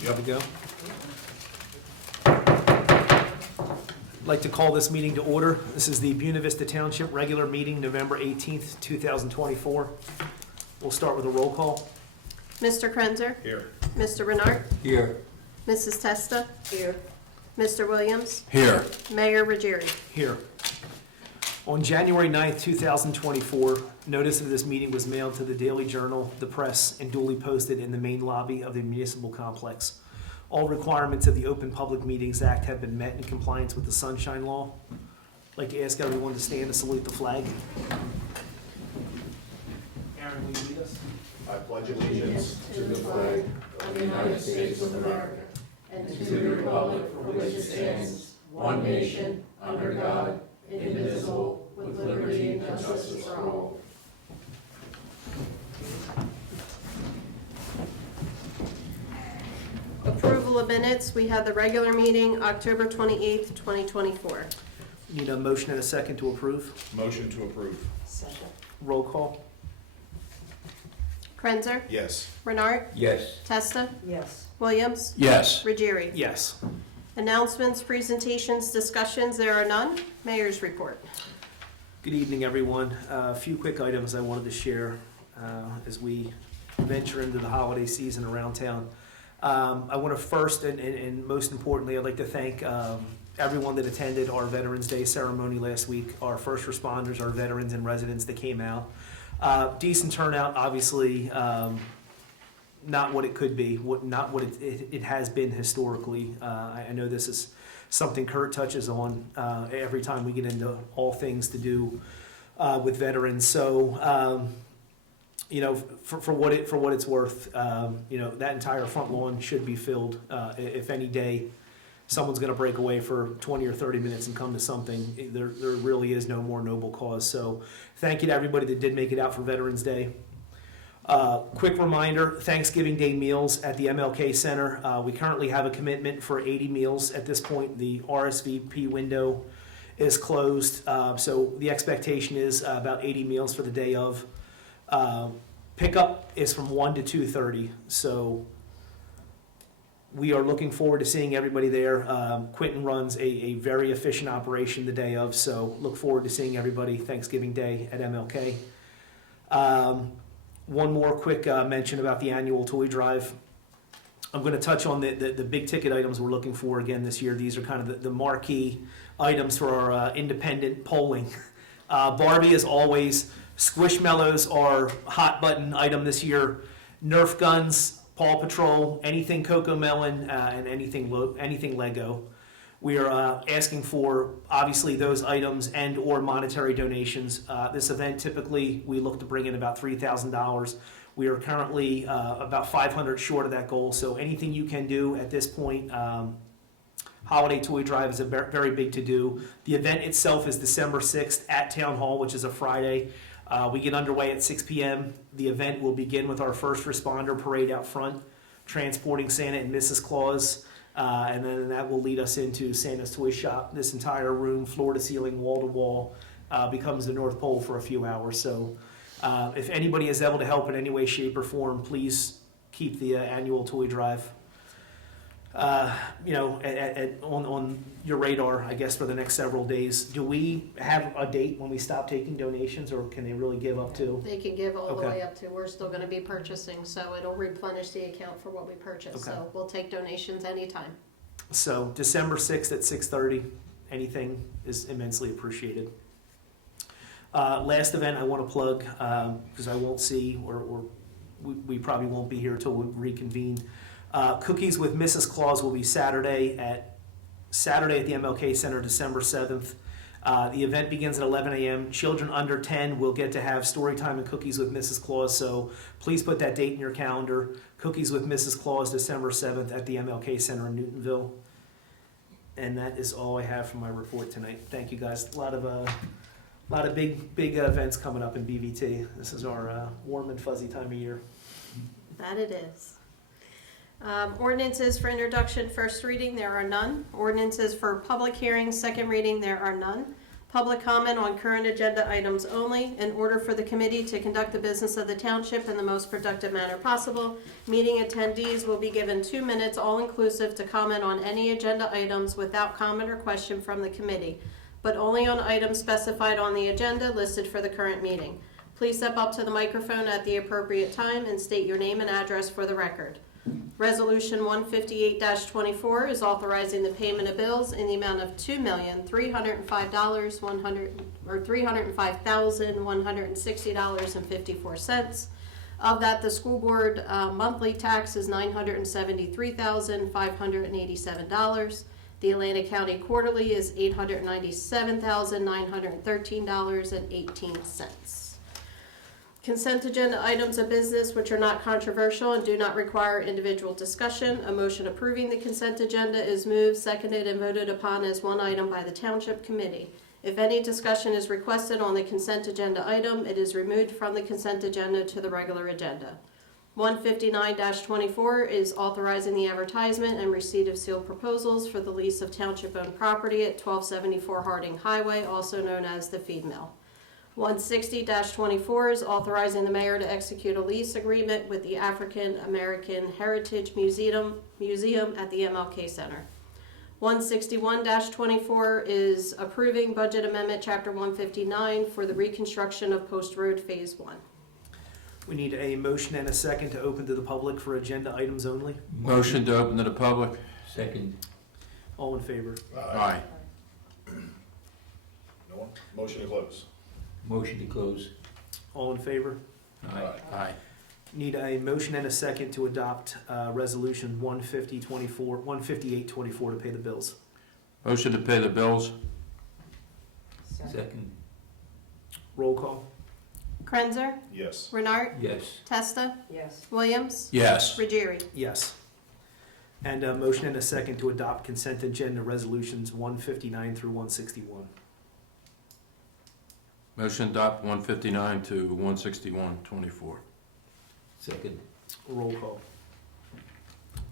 You have to go? I'd like to call this meeting to order. This is the Buena Vista Township regular meeting, November 18th, 2024. We'll start with a roll call. Mr. Krenzer? Here. Mr. Renard? Here. Mrs. Testa? Here. Mr. Williams? Here. Mayor Ruggieri? Here. On January 9th, 2024, notice of this meeting was mailed to the Daily Journal, the press, and duly posted in the main lobby of the municipal complex. All requirements of the Open Public Meetings Act have been met in compliance with the Sunshine Law. I'd like to ask everyone to stand to salute the flag. Aaron, will you lead us? I pledge allegiance to the flag of the United States of America and to the republic for which it stands, one nation, under God, indivisible, with liberty and justice for all. Approval of minutes. We had the regular meeting, October 28th, 2024. Need a motion and a second to approve. Motion to approve. Roll call. Krenzer? Yes. Renard? Yes. Testa? Yes. Williams? Yes. Ruggieri? Yes. Announcements, presentations, discussions, there are none. Mayor's report. Good evening, everyone. A few quick items I wanted to share as we venture into the holiday season around town. I want to first and most importantly, I'd like to thank everyone that attended our Veterans Day ceremony last week, our first responders, our veterans and residents that came out. Decent turnout, obviously, not what it could be, not what it has been historically. I know this is something Kurt touches on every time we get into all things to do with veterans. So, you know, for what it's worth, you know, that entire front lawn should be filled. If any day someone's going to break away for 20 or 30 minutes and come to something, there really is no more noble cause. So thank you to everybody that did make it out for Veterans Day. Quick reminder, Thanksgiving Day meals at the MLK Center. We currently have a commitment for 80 meals at this point. The RSVP window is closed, so the expectation is about 80 meals for the day of. Pickup is from 1 to 2:30, so we are looking forward to seeing everybody there. Quentin runs a very efficient operation the day of, so look forward to seeing everybody Thanksgiving Day at MLK. One more quick mention about the annual toy drive. I'm going to touch on the big ticket items we're looking for again this year. These are kind of the marquee items for our independent polling. Barbie, as always. Squishmallows are hot button item this year. Nerf guns, Paw Patrol, anything Coco Melon, and anything Lego. We are asking for, obviously, those items and or monetary donations. This event, typically, we look to bring in about $3,000. We are currently about 500 short of that goal, so anything you can do at this point. Holiday Toy Drive is a very big to-do. The event itself is December 6th at Town Hall, which is a Friday. We get underway at 6 p.m. The event will begin with our first responder parade out front, transporting Santa and Mrs. Claus, and then that will lead us into Santa's Toy Shop. This entire room, floor to ceiling, wall to wall, becomes the North Pole for a few hours. So if anybody is able to help in any way, shape, or form, please keep the annual toy drive you know, on your radar, I guess, for the next several days. Do we have a date when we stop taking donations, or can they really give up to? They can give all the Okay. way up to, we're still going to be purchasing, so it'll replenish the account for what we purchase. Okay. So we'll take donations anytime. So December 6th at 6:30, anything is immensely appreciated. Last event I want to plug, because I won't see, or we probably won't be here until we reconvene. Cookies with Mrs. Claus will be Saturday at the MLK Center, December 7th. The event begins at 11 a.m. Children under 10 will get to have story time and cookies with Mrs. Claus, so please put that date in your calendar. Cookies with Mrs. Claus, December 7th at the MLK Center in Newtonville. And that is all I have for my report tonight. Thank you, guys. A lot of big events coming up in BVT. This is our warm and fuzzy time of year. That it is. Ordinances for introduction, first reading, there are none. Ordinances for public hearing, second reading, there are none. Public comment on current agenda items only. In order for the committee to conduct the business of the township in the most productive manner possible, meeting attendees will be given 2 minutes, all-inclusive, to comment on any agenda items without comment or question from the committee, but only on items specified on the agenda listed for the current meeting. Please step up to the microphone at the appropriate time and state your name and address for the record. Resolution 158-24 is authorizing the payment of bills in the amount of $305,160.54. Of that, the school board monthly tax is $973,587. The Atlantic County quarterly is $897,913.18. Consent agenda items of business which are not controversial and do not require individual discussion. A motion approving the consent agenda is moved, seconded, and voted upon as one item by the Township Committee. If any discussion is requested on the consent agenda item, it is removed from the consent agenda to the regular agenda. 159-24 is authorizing the advertisement and receipt of sealed proposals for the lease of township-owned property at 1274 Harding Highway, also known as the feed mill. 160-24 is authorizing the mayor to execute a lease agreement with the African American Heritage Museum at the MLK Center. 161-24 is approving budget amendment chapter 159 for the reconstruction of Post Road Phase 1. We need a motion and a second to open to the public for agenda items only. Motion to open to the public. Second. All in favor? Aye. No one? Motion to close. Motion to close. All in favor? Aye. Aye. Need a motion and a second to adopt resolution 158-24 to pay the bills. Motion to pay the bills. Second. Roll call. Krenzer, Yes. Renart, Yes. Testa, Yes. Williams, Yes. Ruggieri. Yes. And a motion and a second to adopt consent agenda resolutions 159 through 161. Motion to adopt 159 to 161-24. Second. Roll call.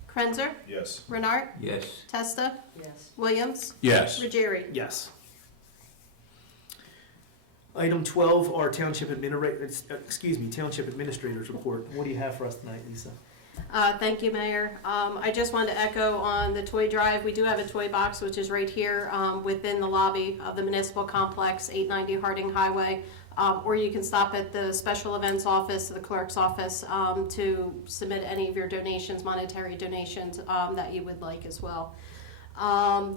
Krenzer, Yes. Renart, Yes. Testa, Yes. Williams, Yes. Ruggieri. Yes. Item 12, our township administrator's report. What do you have for us tonight, Lisa? Thank you, Mayor. I just wanted to echo on the toy drive. We do have a toy box, which is right here within the lobby of the municipal complex, 890 Harding Highway. Or you can stop at the special events office, the clerk's office, to submit any of your donations, monetary donations that you would like as well.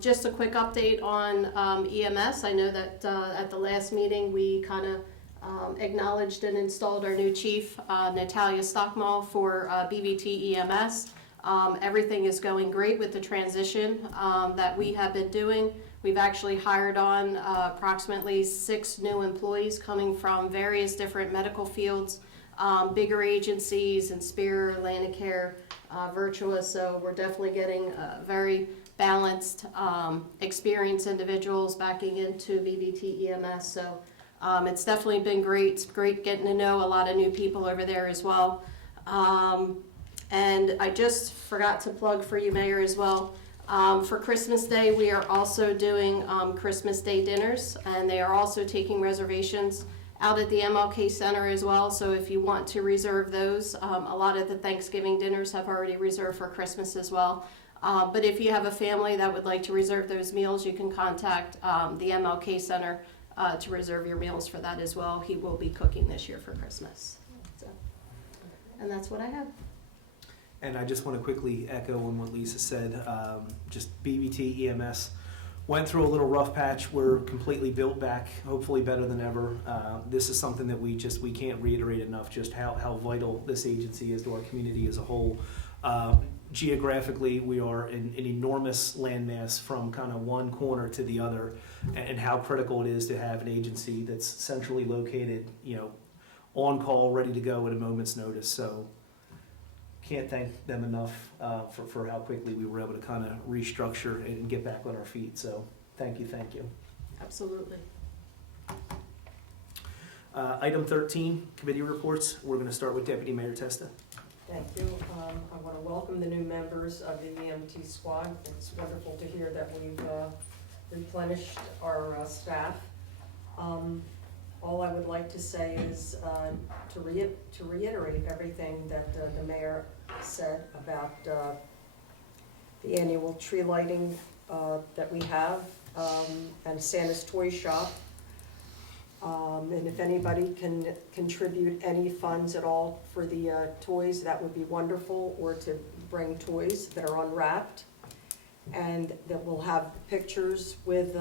Just a quick update on EMS. I know that at the last meeting we kind of acknowledged and installed our new chief, Natalia Stockmall, for BVT EMS. Everything is going great with the transition that we have been doing. We've actually hired on approximately 6 new employees coming from various different medical fields, bigger agencies, Inspire, Atlanticare, Virtua. So we're definitely getting very balanced, experienced individuals backing into BVT EMS. So it's definitely been great. It's great getting to know a lot of new people over there as well. And I just forgot to plug for you, Mayor, as well. For Christmas Day, we are also doing Christmas Day dinners, and they are also taking reservations out at the MLK Center as well. So if you want to reserve those, a lot of the Thanksgiving dinners have already reserved for Christmas as well. But if you have a family that would like to reserve those meals, you can contact the MLK Center to reserve your meals for that as well. He will be cooking this year for Christmas. So, and that's what I have. And I just want to quickly echo on what Lisa said. Just BVT EMS went through a little rough patch. We're completely built back, hopefully better than ever. This is something that we can't reiterate enough, just how vital this agency is to our community as a whole. Geographically, we are an enormous landmass from kind of one corner to the other, and how critical it is to have an agency that's centrally located, on call, ready to go at a moment's notice. So can't thank them enough for how quickly we were able to kind of restructure and get back on our feet. So thank you. Absolutely. Item Item 13, committee reports. We're going to start with Deputy Mayor Testa. Thank you. I want to welcome the new members of the EMT squad. It's wonderful to hear that we've replenished our staff. All I would like to say is to reiterate everything that the mayor said about the annual tree lighting that we have, and Santa's Toy Shop. And if anybody can contribute any funds at all for the toys, that would be wonderful, or to bring toys that are unwrapped. And that we'll have pictures with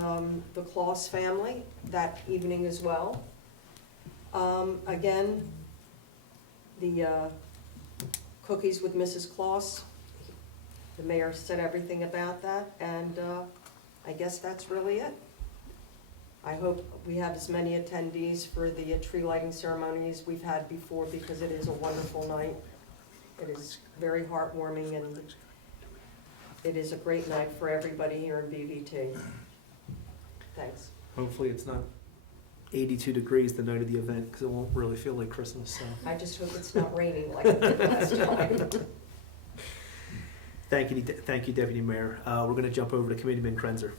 the Claus family that evening as well. Again, the cookies with Mrs. Claus, the mayor said everything about that, and I guess that's really it. I hope we have as many attendees for the tree lighting ceremony as we've had before, because it is a wonderful night. It is very heartwarming, and it is a great night for everybody here in BVT. Thanks. Hopefully it's not 82 degrees the night of the event, because it won't really feel like Christmas, so. I just hope it's not raining like it did last time. Thank you, Deputy Mayor. We're gonna jump over to Committeeman Krenzer.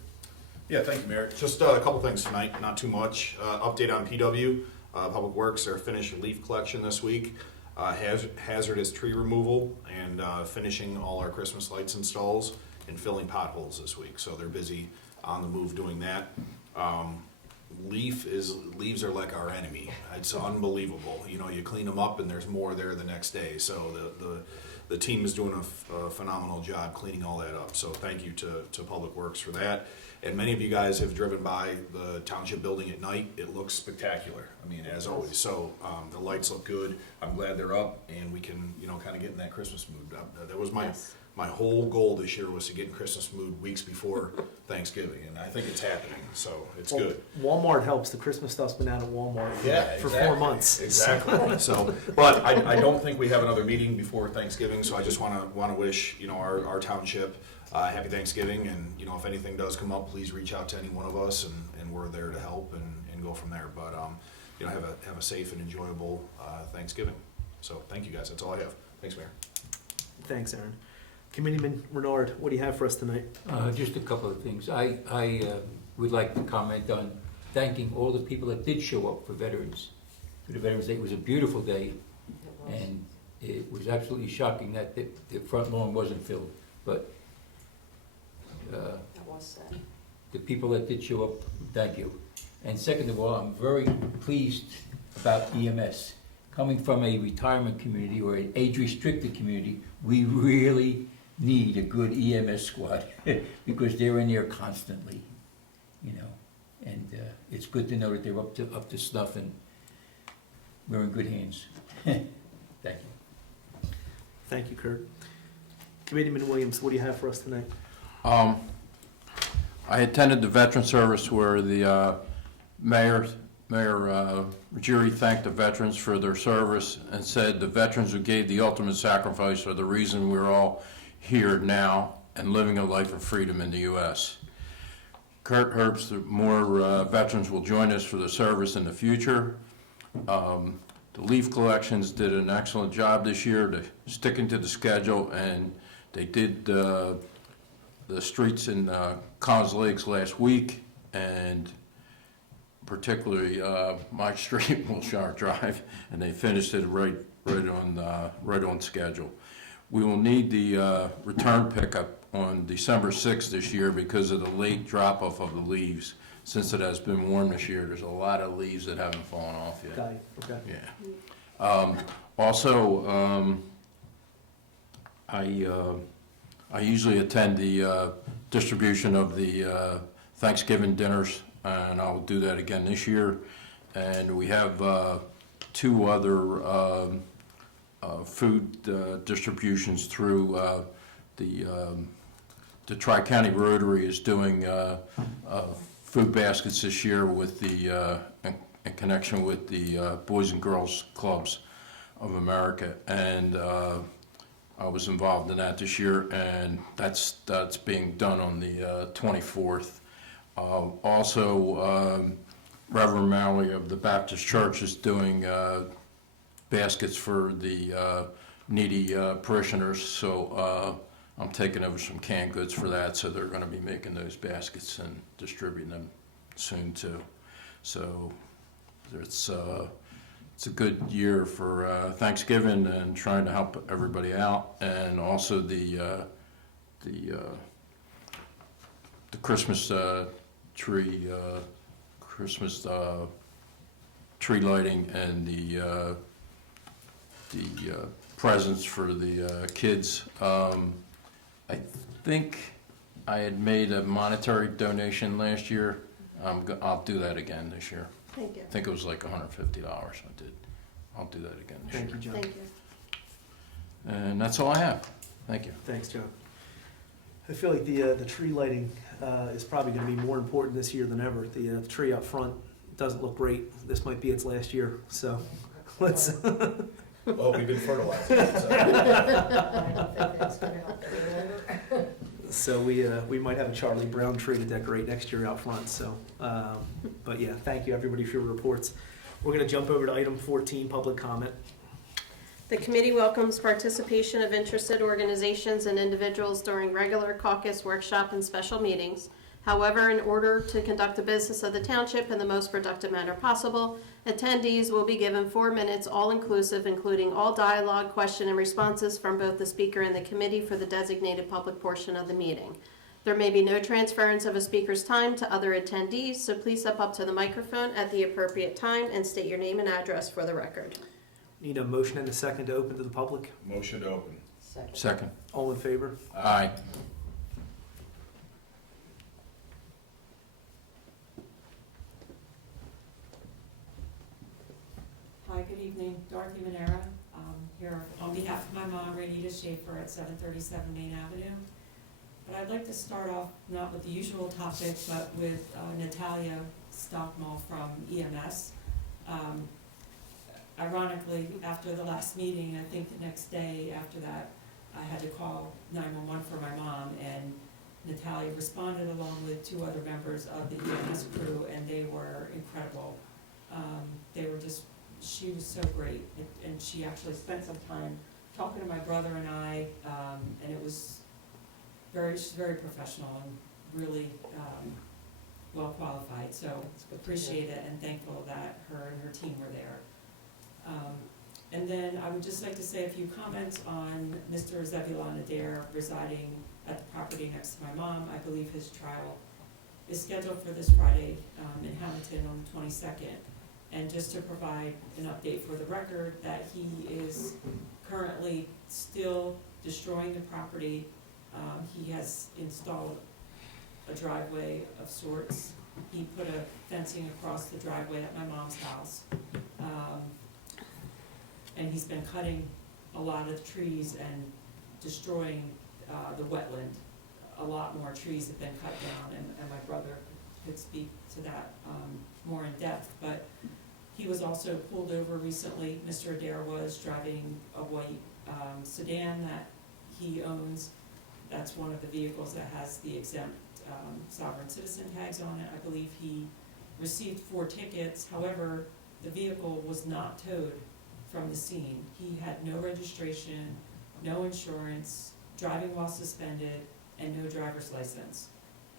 Yeah, thank you, Mayor. Just a couple things tonight, not too much. Update on PW, Public Works, they're finishing leaf collection this week. Hazardous tree removal, and finishing all our Christmas lights installs and filling potholes this week. So they're busy on the move doing that. Leaves are like our enemy. It's unbelievable. You know, you clean them up and there's more there the next day. So the team is doing a phenomenal job cleaning all that up. So thank you to Public Works for that. And many of you guys have driven by the township building at night. It looks spectacular. I mean, as always. So the lights look good. I'm glad they're up, and we can, you know, kind of get in that Christmas mood. That was my whole goal this year, was to get in Christmas mood weeks before Thanksgiving, and I think it's happening. So it's good. Walmart helps. The Christmas stuff's been out at Walmart for exactly. 4 months. Exactly. So, but I don't think we have another meeting before Thanksgiving. So I just want to wish, you know, our township happy Thanksgiving, and you know, if anything does come up, please reach out to any one of us, and we're there to help and go from there. But you know, have a safe and enjoyable Thanksgiving. So thank you guys. That's all I have. Thanks, Mayor. Thanks, Aaron. Committeeman Renard, what do you have for us tonight? Just a couple of things. I would like to comment on thanking all the people that did show up for Veterans, for the Veterans Day. It was a beautiful day, and it was absolutely shocking that the front lawn wasn't filled. But That was sad. the people that did show up, thank you. And second of all, I'm very pleased about EMS. Coming from a retirement community or an age-restricted community, we really need a good EMS squad because they're in there constantly, you know. And it's good to know that they're up to snuff, and we're in good hands. Thank you. Thank you, Kurt. Committeeman Williams, what do you have for us tonight? I attended the veteran service where the Mayor Ruggieri thanked the veterans for their service and said the veterans who gave the ultimate sacrifice are the reason we're all here now and living a life of freedom in the U.S. Kurt hopes that more veterans will join us for the service in the future. The leaf collections did an excellent job this year, sticking to the schedule, and they did the streets in Collins Lakes last week, and particularly my street, Wilshire Drive, and they finished it right on schedule. We will need the return pickup on December 6th this year because of the late drop-off of the leaves. Since it has been warm this year, there's a lot of leaves that haven't fallen off yet. Got it. Okay. Yeah. Also, I usually attend the distribution of the Thanksgiving dinners, and I'll do that again this year. And we have 2 other food distributions through the Tri-County Rotary is doing food baskets this year with the in connection with the Boys and Girls Clubs of America, and I was involved in that this year, and that's being done on the 24th. Also, Reverend Malley of the Baptist Church is doing baskets for the needy parishioners, so I'm taking over some canned goods for that, so they're going to be making those baskets and distributing them soon too. So it's a good year for Thanksgiving and trying to help everybody out, and also the Christmas tree lighting and the presents for the kids. I think I had made a monetary donation last year. I'll do that again this year. Thank you. I think it was like $150 I did. I'll do that again this Thank year. you, John. Thank you. And that's all I have. Thank you. Thanks, John. I feel like the tree lighting is probably going to be more important this year than ever. The tree up front doesn't look great. This might be its last year, so let's. Well, we've been fertilizing it, so. I don't think that's gonna help any longer. So we might have a Charlie Brown tree to decorate next year out front. So, but yeah, thank you everybody for your reports. We're going to jump over to item 14, public comment. The committee welcomes participation of interested organizations and individuals during regular caucus, workshop, and special meetings. However, in order to conduct the business of the township in the most productive manner possible, attendees will be given 4 minutes, all-inclusive, including all dialogue, question, and responses from both the speaker and the committee for the designated public portion of the meeting. There may be no transference of a speaker's time to other attendees, so please step up to the microphone at the appropriate time and state your name and address for the record. Need a motion and a second to open to the public. Motion to open. Second. All in favor? Aye. Hi, good evening. Dorothy Manera, here on behalf of my mom, Renita Schaefer, at 737 Main Avenue. But I'd like to start off not with the usual topic, but with Natalia Stockmall from EMS. Ironically, after the last meeting, I think the next day after that, I had to call 911 for my mom, and Natalia responded along with 2 other members of the EMS crew, and they were incredible. They were just, she was so great, and she actually spent some time talking to my brother and I, and it was she's very professional and really well qualified, so appreciate it and thankful that her and her team were there. And then I would just like to say a few comments on Mr. Zebulon Adair residing at the property next to my mom. I believe his trial is scheduled for this Friday in Hamilton on the 22nd. And just to provide an update for the record, that he is currently still destroying the property. He has installed a driveway of sorts. He put a fencing across the driveway at my mom's house. And he's been cutting a lot of trees and destroying the wetland. A lot more trees have been cut down, and my brother could speak to that more in depth. But he was also pulled over recently. Mr. Adair was driving a white sedan that he owns. That's one of the vehicles that has the exempt sovereign citizen tags on it. I believe he received 4 tickets. However, the vehicle was not towed from the scene. He had no registration, no insurance, driving while suspended, and no driver's license.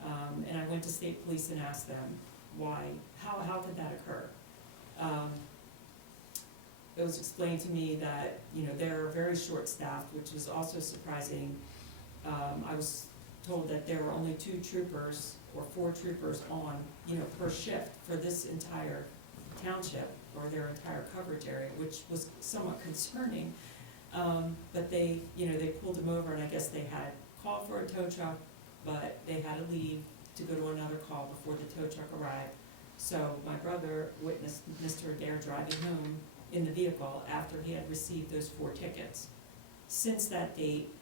And I went to state police and asked them why, how could that occur? It was explained to me that, they're very short-staffed, which is also surprising. I was told that there were only 2 troopers or 4 troopers on, per shift for this entire township or their entire coverage area, which was somewhat concerning. But they pulled him over, and I guess they had called for a tow truck, but they had to leave to go to another call before the tow truck arrived. So my brother witnessed Mr. Adair driving home in the vehicle after he had received those 4 tickets. Since that date,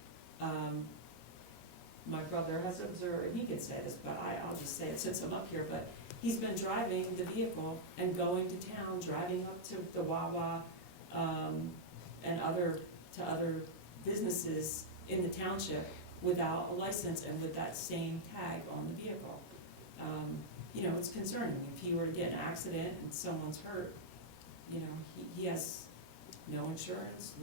my brother has observed, and he can say this, but I'll just say it since I'm up here, but he's been driving the vehicle and going to town, driving up to the Wawa, and other businesses in the township without a license and with that same tag on the vehicle. It's concerning. If he were to get in an accident and someone's hurt, he has no insurance,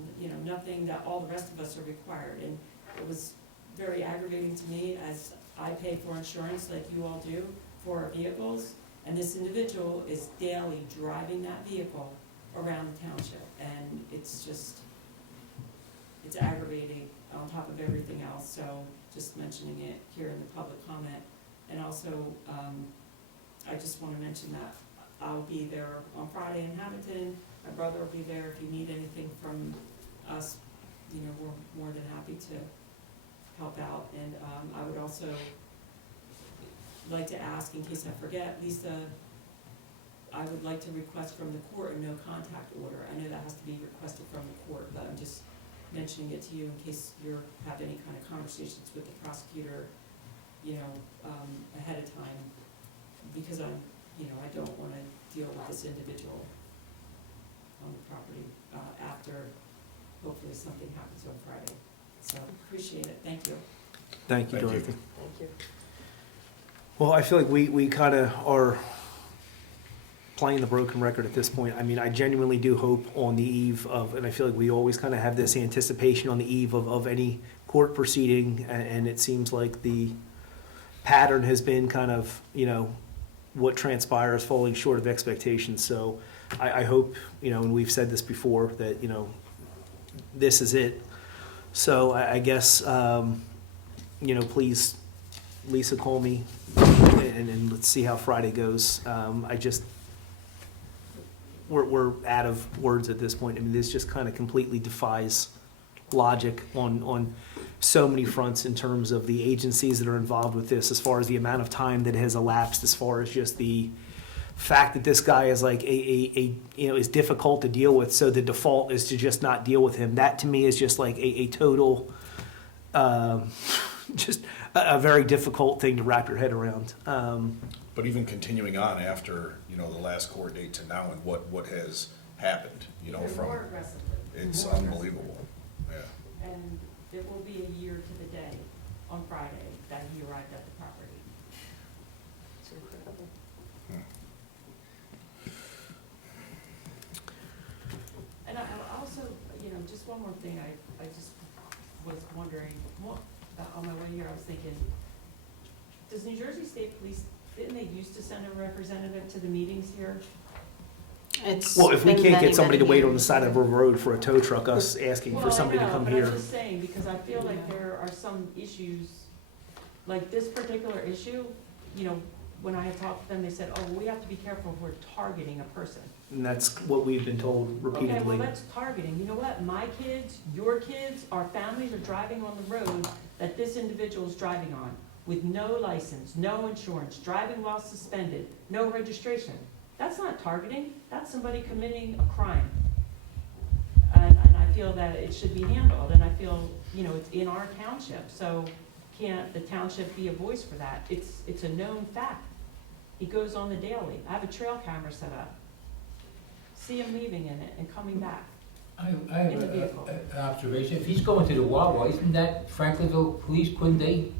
nothing that all the rest of us are required. And it was very aggravating to me, as I pay for insurance like you all do for our vehicles, And this individual is daily driving that vehicle around the township, and it's aggravating on top of everything else, so just mentioning it here in the public comment. And also, I just wanna mention that I'll be there on Friday in Hamilton, my brother will be there. If you need anything from us, you know, we're more than happy to help out. And I would also like to ask, in case I forget, Lisa, I would like to request from the court a no contact order. I know that has to be requested from the court, but I'm just mentioning it to you in case you have any kind of conversations with the prosecutor, you know, ahead of time, because I don't wanna deal with this individual on the property, after hopefully something happens on Friday. So, appreciate it, thank you. Thank you, Thank you. Dorothy. Thank you. Well, I feel like we kind of are playing the broken record at this point. I mean, I genuinely do hope on the eve of, and I feel like we always kind of have this anticipation on the eve of any court proceeding, and it seems like the pattern has been kind of, you know, what transpires falling short of expectations. So I hope, you know, and we've said this before, that, you know, this is it. So I guess, you know, please, Lisa, call me, and let's see how Friday goes. We're out of words at this point. I mean, this just kind of completely defies logic on so many fronts in terms of the agencies that are involved with this, as far as the amount of time that has elapsed, as far as just the fact that this guy is like you know, is difficult to deal with, so the default is to just not deal with him. That to me is just like a total, just a very difficult thing to wrap your head around. But even continuing on after, you know, the last court date to now, and what has happened, you know, from, More aggressively. it's More aggressively. unbelievable, yeah. And it will be a year to the day on Friday that he arrived at the property. It's incredible. And I also, you know, just one more thing, I just was wondering, on my way here, I was thinking, does New Jersey State Police, didn't they used to send a representative to the meetings here? It's Well, if we been can't many, get somebody to many wait on the years. side of a road for a tow truck, us asking for somebody to come But here. I'm just saying, because I feel like there are some issues, like this particular issue, you know, when I had talked to them, they said, oh, we have to be careful if we're targeting a person. And that's what we've been told Okay, well, repeatedly. that's targeting. You know what? My kids, your kids, our families are driving on the road that this individual is driving on with no license, no insurance, driving while suspended, no registration. That's not targeting. That's somebody committing a crime. And I feel that it should be handled, and I feel, you know, it's in our township, so can't the township be a voice for that? It's a known fact. He goes on the daily. I have a trail camera set up. See him leaving in it and coming back. I have In the vehicle. an observation. If he's going to the Wawa, isn't that Franklinville police, couldn't they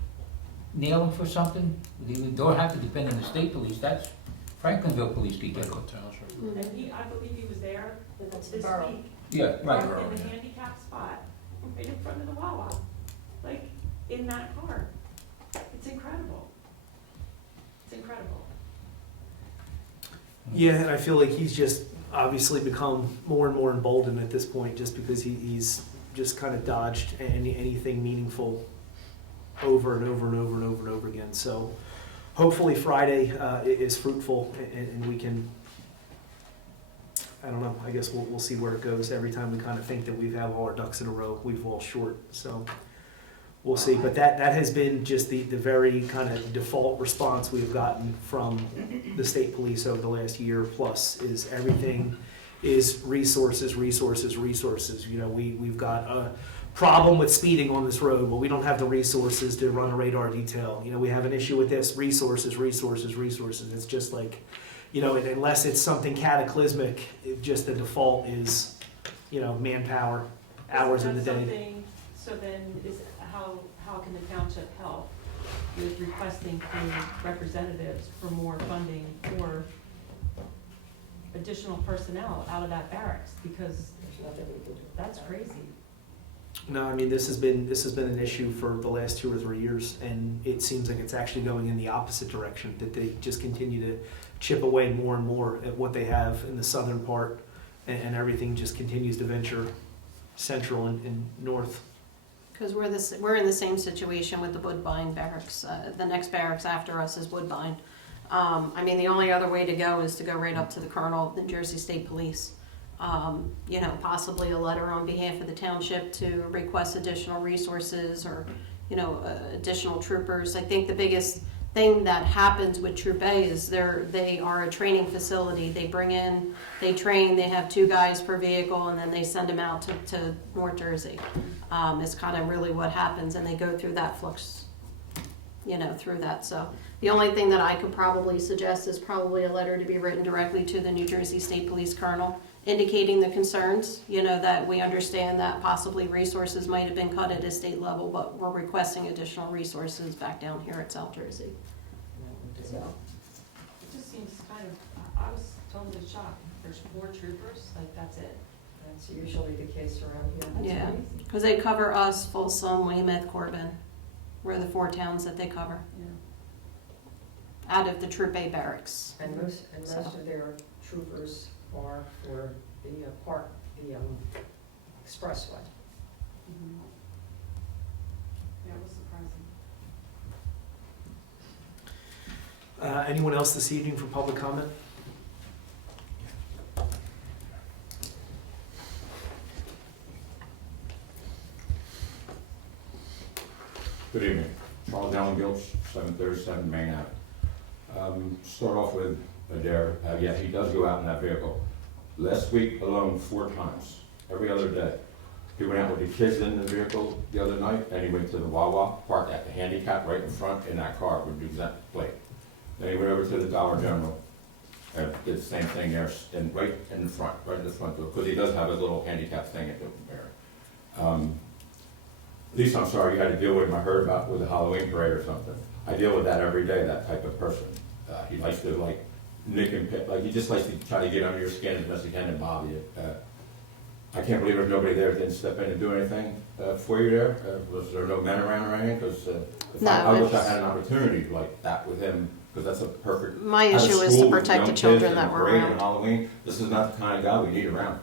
nail him for something? They don't have to depend on the state police, that's Franklinville police could get him. Mhm. And I believe he was there That's this borough. week, Yeah, right. parked in the handicap spot, right in front of the Wawa, like, in that car. It's incredible. It's incredible. Yeah, and I feel like he's just obviously become more and more emboldened at this point, just because he's just kind of dodged anything meaningful over and over and over and over and over again. So hopefully Friday is fruitful, and we can, I don't know, I guess we'll see where it goes. Every time we kind of think that we have all our ducks in a row, we fall short. So we'll see. But that has been just the very kind of default response we've gotten from the state police over the last year plus, is everything is resources, resources, resources. You know, we've got a problem with speeding on this road. Well, we don't have the resources to run a radar detail. You know, we have an issue with this, resources, resources, resources. It's just like, you know, unless it's something cataclysmic, just the default is, you know, manpower, hours in the Isn't that day. something- So then, how can the township help with requesting from representatives for more funding for additional personnel out of that barracks? Because There's nothing we can do. that's crazy. No, I mean, this has been an issue for the last 2 or 3 years, and it seems like it's actually going in the opposite direction, that they just continue to chip away more and more at what they have in the southern part, and everything just continues to venture central and north. Because we're in the same situation with the Woodbine barracks. The next barracks after us is Woodbine. I mean, the only other way to go is to go right up to the Colonel of the New Jersey State Police. You know, possibly a letter on behalf of the township to request additional resources or, you know, additional troopers. I think the biggest thing that happens with Troop A is they are a training facility. They bring in, they train, they have 2 guys per vehicle, and then they send them out to North Jersey. It's kind of really what happens, and they go through that flux, you know, through that. So the only thing that I could probably suggest is probably a letter to be written directly to the New Jersey State Police Colonel, indicating the concerns, you know, that we understand that possibly resources might have been cut at a state level, but we're requesting additional resources back down here at South Jersey. So, It just seems kind of, I was totally shocked. There's 4 troopers, like, that's it. That's usually the case around here. yeah, because they cover us, Folsom, Weymouth, Corbin. We're the 4 towns that they cover Yeah. out of the Troop A barracks. And most So. of their troopers are for the expressway. Mhm. Yeah, it was surprising. Anyone else this evening for public comment? Good evening. Charles Allen Gilch, 737 Main Ave. Start off with Adair. Yes, he does go out in that vehicle. Last week alone, 4 times, every other day. He went out with the kids in the vehicle the other night, and he went to the Wawa, parked at the handicap right in front in that car with the exempt plate. Then he went over to the Dollar General and did the same thing there, and right in the front door, because he does have a little handicap thing at the there. Lisa, I'm sorry you had to deal with him. I heard about with the Halloween parade or something. I deal with that every day, that type of person. He likes to like nick and pick, like he just likes to try to get under your skin as best he can and bother you. I can't believe there's nobody there that didn't step in and do anything for you there. Was there no men around or anything? Because No, I wish I it's- had an opportunity like that with him, because that's a perfect. My At a issue is school to with protect young the kids children and that a were parade and around. Halloween, this is not the kind of guy we need around.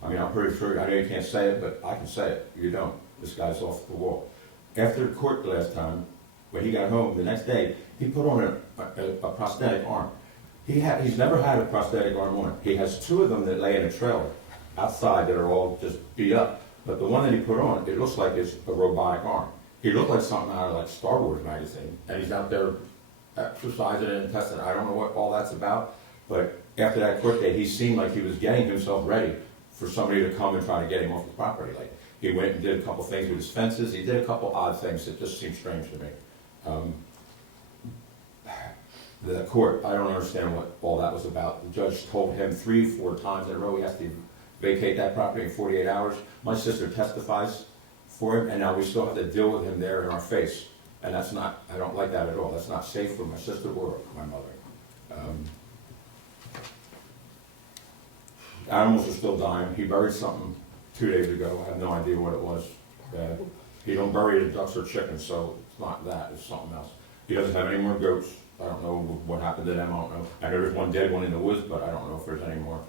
I mean, I'm pretty sure, I know you can't say it, but I can say it. You don't. This guy's off the wall. After the court last time, when he got home, the next day, he put on a prosthetic arm. He's never had a prosthetic arm on. He has 2 of them that lay in a trailer outside that are all just beat up. But the one that he put on, it looks like it's a robotic arm. He looked like something out of like Star Wars magazine. And he's out there exercising and testing. I don't know what all that's about. But after that court day, he seemed like he was getting himself ready for somebody to come and try to get him off the property. Like, he went and did a couple things with his fences. He did a couple odd things that just seemed strange to me. The court, I don't understand what all that was about. The judge told him 3, 4 times in a row he has to vacate that property in 48 hours. My sister testifies for him, and now we still have to deal with him there in our face. And that's not, I don't like that at all. That's not safe for my sister or my mother. Animals are still dying. He buried something 2 days ago. I have no idea what it was. He don't bury the ducks or chickens, so it's not that, it's something else. He doesn't have any more goats. I don't know what happened to them, I don't know. I know there's one dead one in the woods, but I don't know if there's any more.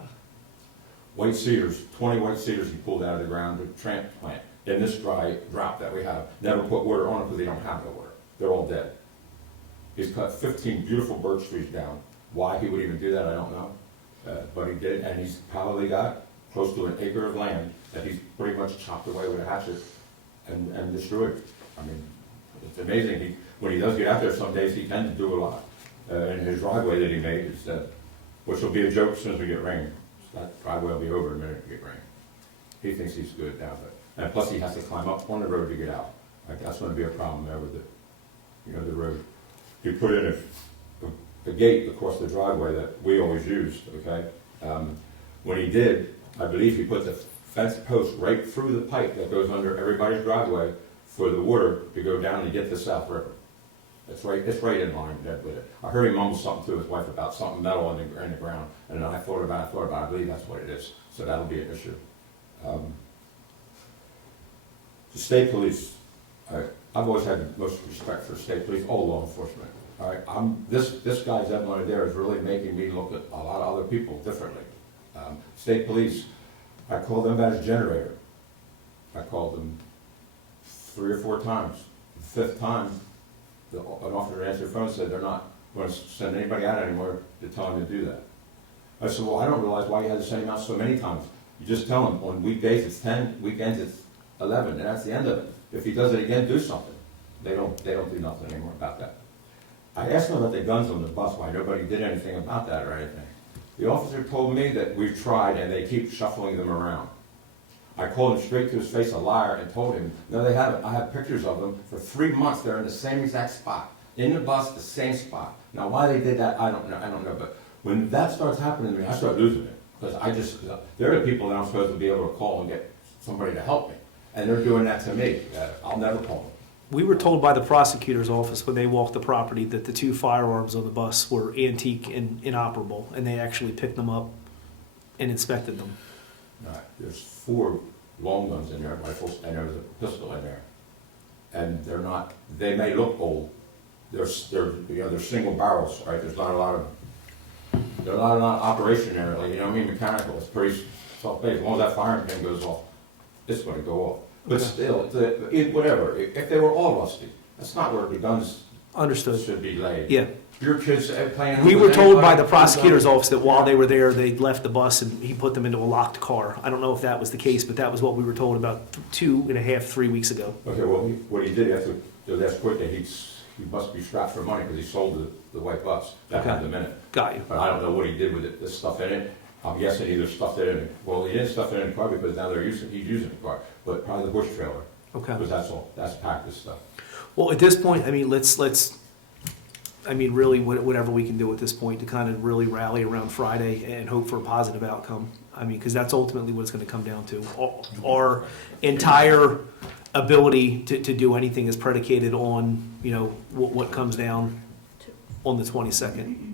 White cedars, 20 white cedars he pulled out of the ground to transplant. In this drought that we have, never put water on them because they don't have the water. They're all dead. He's cut 15 beautiful birch trees down. Why he would even do that, I don't know. But he did, and he's probably got close to an acre of land that he's pretty much chopped away with a hatchet and destroyed. I mean, it's amazing. When he does get out there some days, he tends to do a lot. And his driveway that he made, is, which will be a joke as soon as we get rain. That driveway will be over in a minute to get rain. He thinks he's good now, and plus he has to climb up on the road to get out. Like, that's going to be a problem there with the road. He put in a gate across the driveway that we always used, okay? When he did, I believe he put the fence post right through the pipe that goes under everybody's driveway for the water to go down and get to the South River. It's right in line with it. I heard him mumble something to his wife about something metal in the ground, and then I thought about it, I believe that's what it is. So that'll be an issue. The state police, I've always had the most respect for the state police, all law enforcement. All right, this guy Zebulon there is really making me look at a lot of other people differently. State police, I called them about his generator. I called them 3 or 4 times. The 5th time, an officer answered the phone and said they're not going to send anybody out anymore to tell him to do that. I said, well, I don't realize why you had to send him out so many times. You just tell him on weekdays it's 10, weekends it's 11, and that's the end of it. If he does it again, do something. They don't do nothing anymore about that. I asked him about the guns on the bus, why nobody did anything about that or anything. The officer told me that we've tried and they keep shuffling them around. I called him straight to his face a liar and told him, no, they haven't. I have pictures of them. For 3 months, they're in the same exact spot. In the bus, the same spot. Now, why they did that, I don't know. But when that starts happening to me, I start losing it. Because they're the people that I'm supposed to be able to call and get somebody to help me. And they're doing that to me. I'll never call them. We were told by the prosecutor's office when they walked the property that the 2 firearms on the bus were antique and inoperable, and they actually picked them up and inspected them. There's 4 long guns in there, rifles, and there's a pistol in there. And they're not, they may look old. They're single barrels, right? There's not a lot of operation there, like, you know what I mean, mechanical. It's pretty self-paced. As long as that firing pin goes off, it's going to go off. But still, whatever, if they were all rusty, that's not where the guns Understood. should be laid. Yeah. Your kids playing. We were with told by anybody? the prosecutor's office that while they were there, they left the bus and he put them into a locked car. I don't know if that was the case, but that was what we were told about 2.5, 3 weeks ago. Okay, well, what he did after the last quick day, he must be strapped for money because he sold the white bus. That Okay. had the minute. Got you. But I don't know what he did with it, the stuff in it. I'm guessing either stuffed it in, well, he didn't stuff it in the car because now he's using the car, but probably the bush trailer. Okay. Because that's all, that's packed with stuff. Well, at this point, I mean, let's, I mean, really, whatever we can do at this point to kind of really rally around Friday and hope for a positive outcome. I mean, because that's ultimately what it's going to come down to. Our entire ability to do anything is predicated on, you know, what comes down on the 22nd.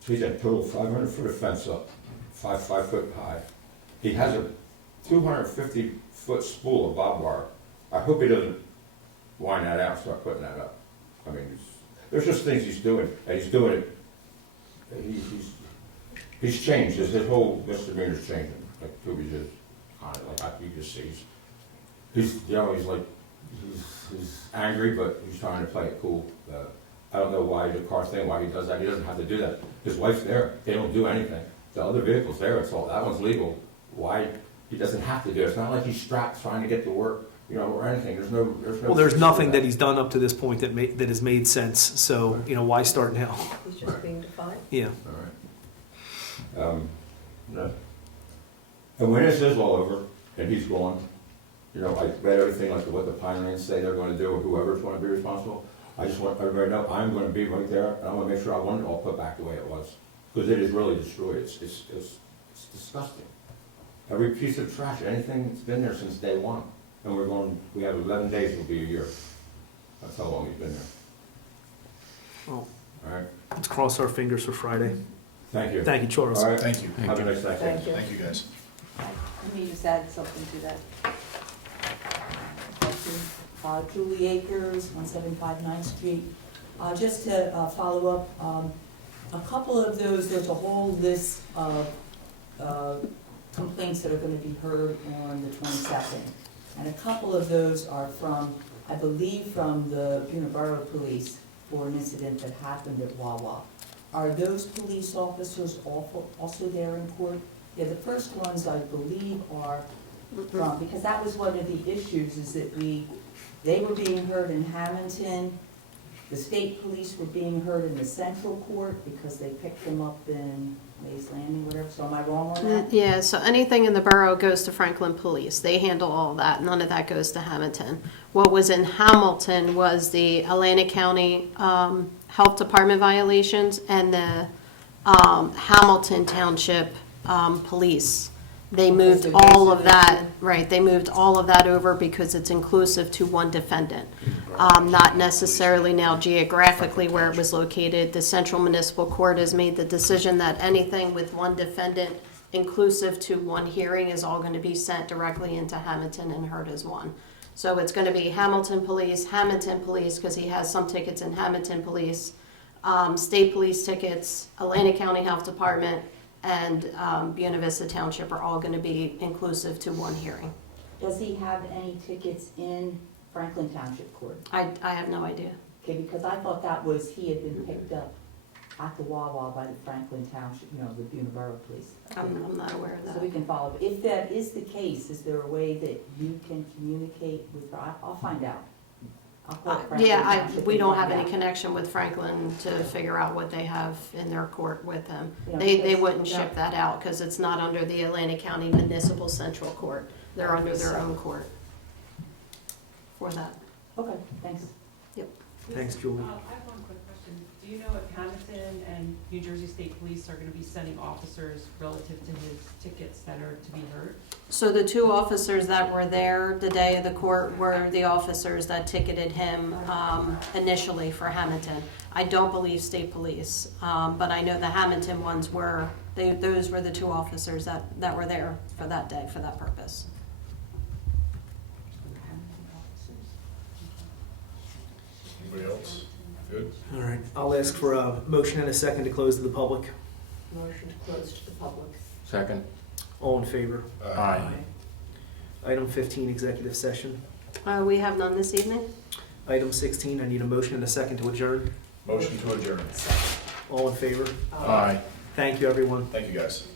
So he's got a total 500 foot of fence up, 5 foot high. He has a 250 foot spool of barbed wire. I hope he doesn't wind that out and start putting that up. I mean, there's just things he's doing, and he's doing it. He's changed. His whole misdemeanor's changing. Like Toby just kind of like you just see. He's angry, but he's trying to play it cool. I don't know why the car thing, why he does that. He doesn't have to do that. His wife's there. They don't do anything. The other vehicle's there. It's all, that one's legal. Why? He doesn't have to do it. It's not like he's strapped trying to get to work, you know, or anything. There's no. Well, there's nothing that he's done up to this point that has made sense. So, you know, why start now? He's just being defiant. Yeah. All right. No. And when this is all over and he's gone, you know, I read everything like what the Pinelands say they're going to do, or whoever's going to be responsible. I just want everybody to know I'm going to be right there, and I'm going to make sure I want it all put back the way it was, because it is really destroyed. It's disgusting. Every piece of trash, anything that's been there since day one, and we have 11 days, it'll be a year. That's how long we've been there. Well, all right. Let's cross our fingers for Friday. Thank you. Thank you, Charles. All right. Thank you. Have a nice day. Thank you. Thank you, guys. Let me just add something to that. Julie Akers, 175 9th Street. Just to follow up, a couple of those, there's a whole list of complaints that are going to be heard on the 22nd. And a couple of those are from, I believe, from the Buena Borough Police for an incident that happened at Wawa. Are those police officers also there in court? Yeah, the first ones, I believe, are from, because that was one of the issues, is that they were being heard in Hamilton. The state police were being heard in the central court because they picked them up in Mays Landing, whatever. So am I wrong on that? Yeah, so anything in the borough goes to Franklin Police. They handle all that. None of that goes to Hamilton. What was in Hamilton was the Atlantic County Health Department violations and the Hamilton Township Police They moved all of that, right, they moved all of that over because it's inclusive to one defendant. Not necessarily now geographically where it was located. The Central Municipal Court has made the decision that anything with one defendant inclusive to one hearing is all gonna be sent directly into Hamilton and heard as one. So it's gonna be Hamilton Police, because he has some tickets in Hamilton Police, State Police tickets, Atlantic County Health Department, and Buena Vista Township are all gonna be inclusive to one hearing. Does he have any tickets in Franklin Township Court? I have no idea. Okay, because I thought that was, he had been picked up at the Wawa by the Franklin Township, the Buena Borough Police. I'm not aware of So we that. can follow, but if that is the case, is there a way that you can communicate with, I'll find out. I'll call Franklin Township We and don't find have any out. connection with Franklin to figure out what they have in their court with him. Yeah, They because- wouldn't yeah. ship that out because it's not under the Atlantic County Municipal Central Court. They're under their own court for that. Okay, thanks. Thanks, Julie. I have one quick question. Do you know if Hamilton and New Jersey State Police are gonna be sending officers relative to his tickets that are to be heard? So the two officers that were there the day of the court were the officers that ticketed him initially for Hamilton. I don't believe state police, but I know the Hamilton ones were, those were the two officers that were there for that day, for that purpose. Anybody else? Good? All right, I'll ask for a motion and a second to close to the public. Motion to close to the public. Second? All in favor? Aye. Item 15, executive session. We have none this evening? Item 16, I need a motion and a second to adjourn. Motion to adjourn. All in favor? Aye. Thank you, everyone. Thank you, guys.